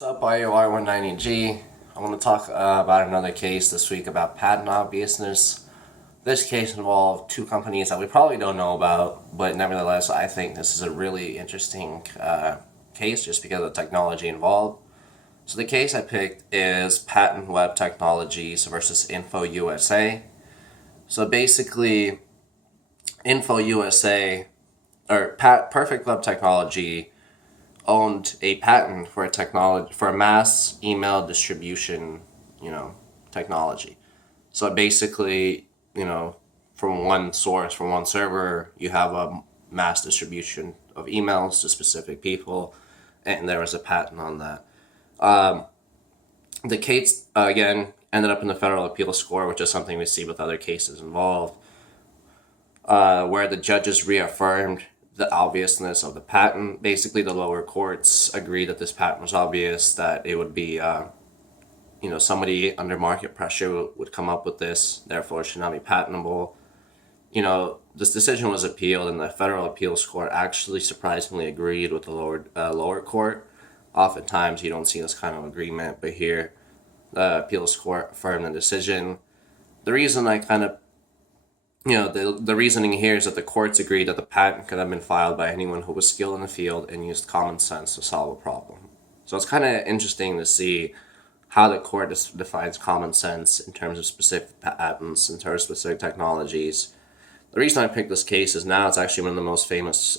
What's up, IOR190G? I want to talk about another case this week about patent obviousness. This case involved two companies that we probably don't know about, but nevertheless, I think this is a really interesting case just because of the technology involved. So the case I picked is Patent Web Technologies versus InfoUSA. So basically, InfoUSA, or Perfect Web Technology, owned a patent for a mass email distribution, technology. So basically, from one source, from one server, you have a mass distribution of emails to specific people, and there was a patent on that. The case again ended up in the federal appeals court, which is something we see with other cases involved, where the judges reaffirmed the obviousness of the patent. Basically, the lower courts agreed that this patent was obvious, that it would be, somebody under market pressure would come up with this, therefore it should not be patentable. This decision was appealed, and the federal appeals court actually surprisingly agreed with the lower court. Oftentimes, you don't see this kind of agreement, but here, the appeals court affirmed the decision. The reason I kind of the reasoning here is that the courts agreed that the patent could have been filed by anyone who was skilled in the field and used common sense to solve a problem. So it's kind of interesting to see how the court defines common sense in terms of specific patents, in terms of specific technologies. The reason I picked this case is now it's actually one of the most famous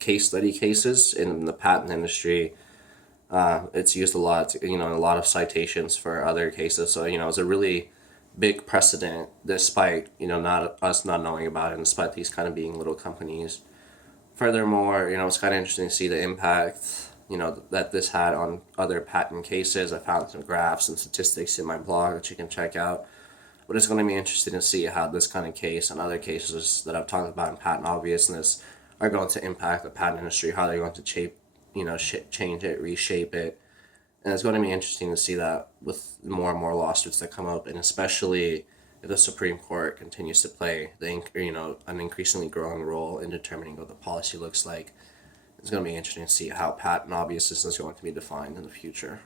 case study cases in the patent industry. It's used a lot, in a lot of citations for other cases. So, it's a really big precedent, despite not us not knowing about it, and despite these kind of being little companies. Furthermore, it's kind of interesting to see the impact that this had on other patent cases. I found some graphs and statistics in my blog that you can check out. But it's going to be interesting to see how this kind of case and other cases that I've talked about in patent obviousness are going to impact the patent industry, how they're going to change it, reshape it. And it's going to be interesting to see that with more and more lawsuits that come up, and especially if the Supreme Court continues to play an increasingly growing role in determining what the policy looks like. It's going to be interesting to see how patent obviousness is going to be defined in the future.